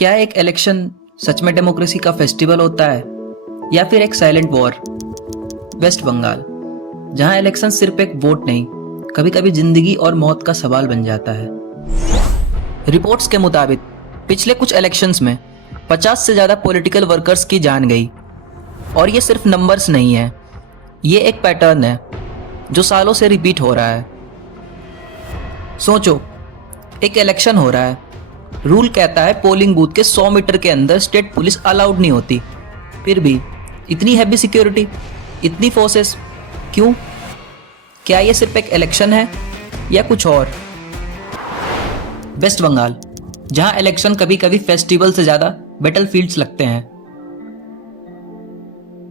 क्या एक इलेक्शन सच में डेमोक्रेसी का फेस्टिवल होता है या फिर एक साइलेंट वॉर? वेस्ट बंगाल, जहां इलेक्शन सिर्फ एक वोट नहीं, कभी कभी जिंदगी और मौत का सवाल बन जाता है। रिपोर्ट्स के मुताबिक पिछले कुछ इलेक्शंस में 50 से ज्यादा पॉलिटिकल वर्कर्स की जान गई। और ये सिर्फ नंबर्स नहीं है, ये एक पैटर्न है जो सालों से रिपीट हो रहा है। सोचो, एक इलेक्शन हो रहा है, रूल कहता है पोलिंग बूथ के 100 मीटर के अंदर स्टेट पुलिस अलाउड नहीं होती, फिर भी इतनी हैवी सिक्योरिटी, इतनी फोर्सेस, क्यों? क्या ये सिर्फ एक इलेक्शन है या कुछ और? वेस्ट बंगाल, जहां इलेक्शन कभी कभी फेस्टिवल से ज्यादा बैटलफील्ड्स लगते हैं।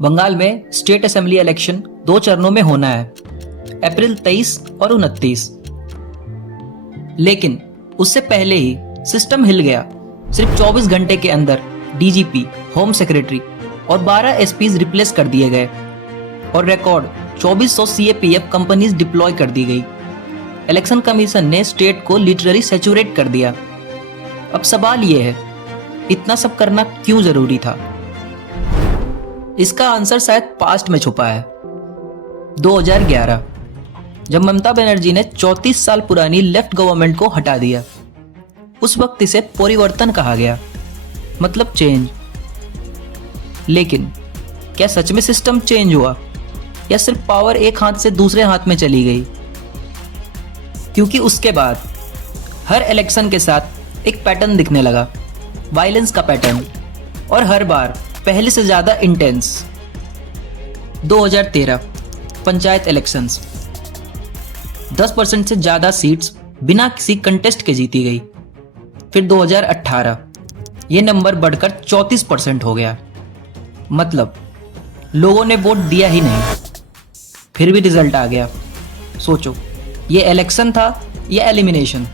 बंगाल में स्टेट असेंबली इलेक्शन 2 चरणों में होना है, अप्रैल 23 और 29। लेकिन उससे पहले ही सिस्टम हिल गया। सिर्फ 24 घंटे के अंदर डीजीपी, होम सेक्रेटरी और 12 एसपीज रिप्लेस कर दिए गए और रिकॉर्ड 2400 सीएपीएफ कंपनीज डिप्लॉय कर दी गई। इलेक्शन कमीशन ने स्टेट को लिटरली सैचुरेट कर दिया। अब सवाल यह है, इतना सब करना क्यों जरूरी था? इसका आंसर शायद पास्ट में छुपा है। 2011, जब ममता बनर्जी ने 34 साल पुरानी लेफ्ट गवर्नमेंट को हटा दिया, उस वक्त इसे परिवर्तन कहा गया, मतलब चेंज। लेकिन क्या सच में सिस्टम चेंज हुआ या सिर्फ पावर एक हाथ से दूसरे हाथ में चली गई? क्योंकि उसके बाद हर इलेक्शन के साथ एक पैटर्न दिखने लगा, वायलेंस का पैटर्न, और हर बार पहले से ज्यादा इंटेंस। 2013 पंचायत इलेक्शंस, 10% से ज्यादा सीट्स बिना किसी कंटेस्ट के जीती गई। फिर 2018 ये नंबर बढ़कर 34% हो गया, मतलब लोगों ने वोट दिया ही नहीं, फिर भी रिजल्ट आ गया। सोचो, ये इलेक्शन था या एलिमिनेशन?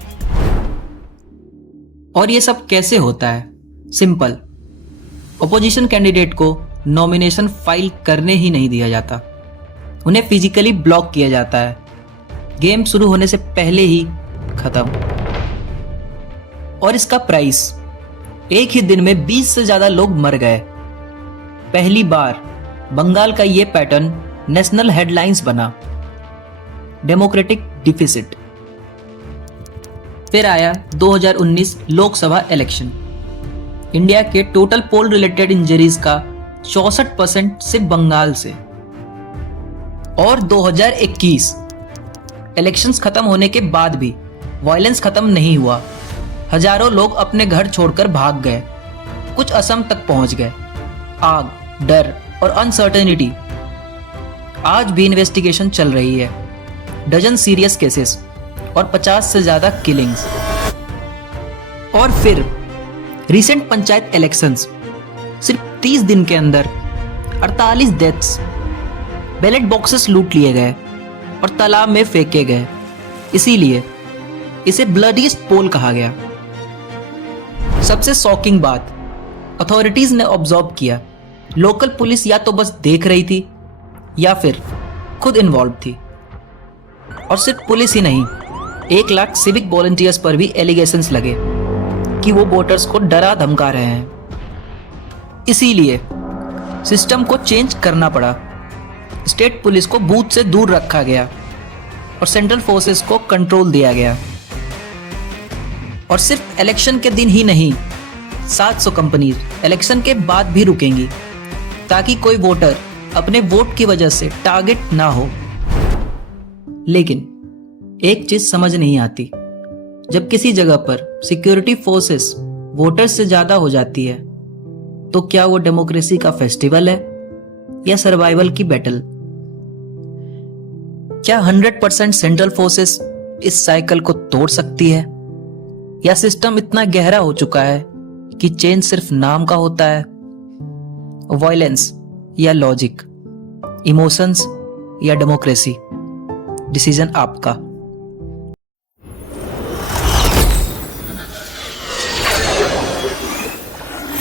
और ये सब कैसे होता है? सिंपल, ओपोजिशन कैंडिडेट को नॉमिनेशन फाइल करने ही नहीं दिया जाता, उन्हें फिजिकली ब्लॉक किया जाता है, गेम शुरू होने से पहले ही खत्म। और इसका प्राइस, एक ही दिन में 20 से ज्यादा लोग मर गए। पहली बार बंगाल का यह पैटर्न नेशनल हेडलाइंस बना, डेमोक्रेटिक डिफिसिट। फिर आया 2019 लोकसभा इलेक्शन। इंडिया के टोटल पोल रिलेटेड इंजरीज का 64% सिर्फ बंगाल से। और 2021 इलेक्शंस खत्म होने के बाद भी वायलेंस खत्म नहीं हुआ। हजारों लोग अपने घर छोड़कर भाग गए, कुछ असम तक पहुंच गए। आग, डर और अनसर्टेनिटी। आज भी इन्वेस्टिगेशन चल रही है, डजन सीरियस केसेस और 50 से ज्यादा किलिंग्स। और फिर रीसेंट पंचायत इलेक्शंस, सिर्फ 30 दिन के अंदर 48 डेथ्स, बैलेट बॉक्सेस लूट लिए गए और तालाब में फेंके गए। इसीलिए इसे ब्लडीस्ट पोल कहा गया। सबसे शॉकिंग बात, अथॉरिटीज ने ऑब्जर्व किया, लोकल पुलिस या तो बस देख रही थी या फिर खुद इन्वॉल्व थी। और सिर्फ पुलिस ही नहीं, 1 लाख सिविक वॉलंटियर्स पर भी एलिगेशंस लगे कि वो वोटर्स को डरा धमका रहे हैं। इसीलिए सिस्टम को चेंज करना पड़ा। स्टेट पुलिस को बूथ से दूर रखा गया और सेंट्रल फोर्सेस को कंट्रोल दिया गया। और सिर्फ इलेक्शन के दिन ही नहीं, 700 कंपनीज इलेक्शन के बाद भी रुकेंगी, ताकि कोई वोटर अपने वोट की वजह से टारगेट ना हो। लेकिन एक चीज समझ नहीं आती, जब किसी जगह पर सिक्योरिटी फोर्सेस वोटर्स से ज्यादा हो जाती है, तो क्या वो डेमोक्रेसी का फेस्टिवल है या सर्वाइवल की बैटल? क्या 100% सेंट्रल फोर्सेस इस साइकिल को तोड़ सकती है, या सिस्टम इतना गहरा हो चुका है कि चेंज सिर्फ नाम का होता है? वायलेंस या लॉजिक, इमोशंस या डेमोक्रेसी? डिसीजन आपका।